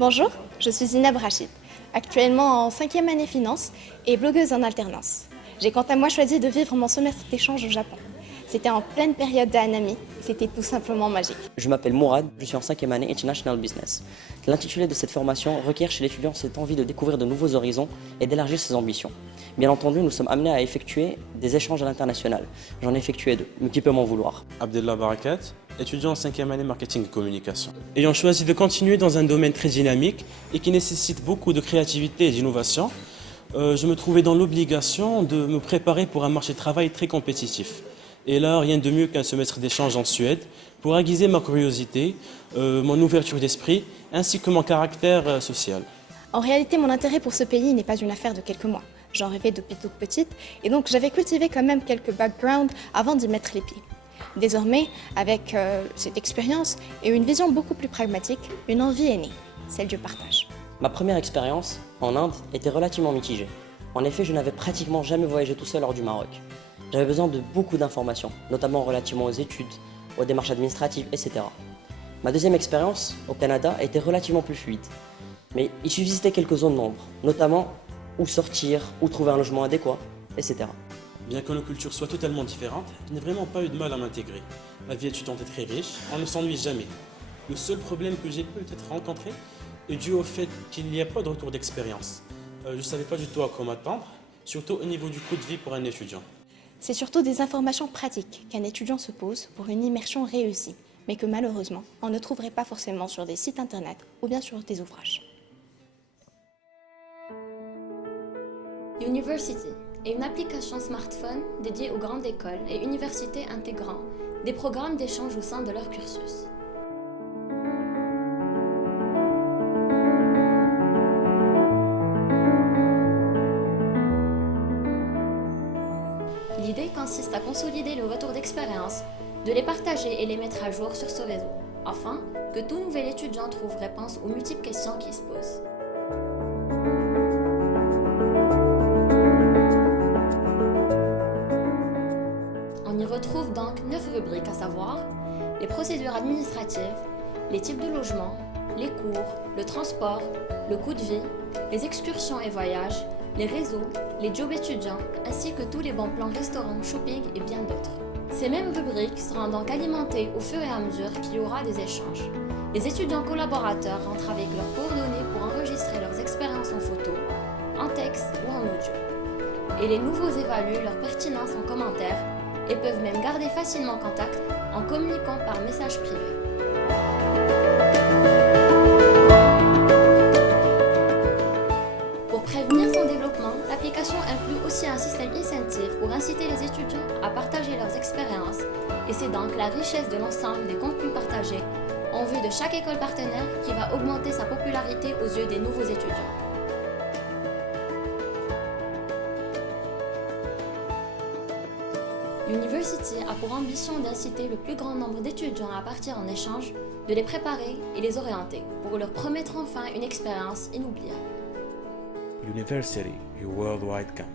Bonjour, je suis Zinab Rachid, actuellement en 5e année finance et blogueuse en alternance. J'ai quant à moi choisi de vivre mon semestre d'échange au Japon. C'était en pleine période d'Hanami, c'était tout simplement magique. Je m'appelle Mourad, je suis en 5e année International Business. L'intitulé de cette formation requiert chez l'étudiant cette envie de découvrir de nouveaux horizons et d'élargir ses ambitions. Bien entendu, nous sommes amenés à effectuer des échanges à l'international. J'en ai effectué 2, mais qui peut m'en vouloir? Abdellah Barakat, étudiant en 5e année marketing et communication. Ayant choisi de continuer dans un domaine très dynamique et qui nécessite beaucoup de créativité et d'innovation, je me trouvais dans l'obligation de me préparer pour un marché de travail très compétitif. Et là, rien de mieux qu'un semestre d'échange en Suède pour aiguiser ma curiosité, mon ouverture d'esprit ainsi que mon caractère social. En réalité, mon intérêt pour ce pays n'est pas une affaire de quelques mois. J'en rêvais depuis toute petite et donc j'avais cultivé quand même quelques backgrounds avant d'y mettre les pieds. Désormais, avec cette expérience et une vision beaucoup plus pragmatique, une envie est née, celle du partage. Ma première expérience en Inde était relativement mitigée. En effet, je n'avais pratiquement jamais voyagé tout seul hors du Maroc. J'avais besoin de beaucoup d'informations, notamment relativement aux études, aux démarches administratives, etc. Ma deuxième expérience au Canada était relativement plus fluide. Mais il subsistait quelques zones d'ombre, notamment où sortir, où trouver un logement adéquat, etc. Bien que nos cultures soient totalement différentes, je n'ai vraiment pas eu de mal à m'intégrer. La vie étudiante est très riche, on ne s'ennuie jamais. Le seul problème que j'ai peut-être rencontré est dû au fait qu'il n'y a pas de retour d'expérience. Je ne savais pas du tout à quoi m'attendre, surtout au niveau du coût de vie pour un étudiant. C'est surtout des informations pratiques qu'un étudiant se pose pour une immersion réussie, mais que malheureusement, on ne trouverait pas forcément sur des sites internet ou bien sur des ouvrages. University est une application smartphone dédiée aux grandes écoles et universités intégrant des programmes d'échange au sein de leur cursus. L'idée consiste à consolider le retour d'expérience, de les partager et les mettre à jour sur ce réseau, afin que tout nouvel étudiant trouve réponse aux multiples questions qui se posent. On y retrouve donc 9 rubriques, à savoir les procédures administratives, les types de logements, les cours, le transport, le coût de vie, les excursions et voyages, les réseaux, les jobs étudiants, ainsi que tous les bons plans restaurants, shopping et bien d'autres. Ces mêmes rubriques seront donc alimentées au fur et à mesure qu'il y aura des échanges. Les étudiants collaborateurs rentrent avec leurs coordonnées pour enregistrer leurs expériences en photo, en texte ou en audio. Et les nouveaux évaluent leur pertinence en commentaire et peuvent même garder facilement contact en communiquant par message privé. Pour prévenir son développement, l'application inclut aussi un système incentive pour inciter les étudiants à partager leurs expériences, et c'est donc la richesse de l'ensemble des contenus partagés en vue de chaque école partenaire qui va augmenter sa popularité aux yeux des nouveaux étudiants. L'University a pour ambition d'inciter le plus grand nombre d'étudiants à partir en échange, de les préparer et les orienter pour leur promettre enfin une expérience inoubliable. University, your worldwide camp.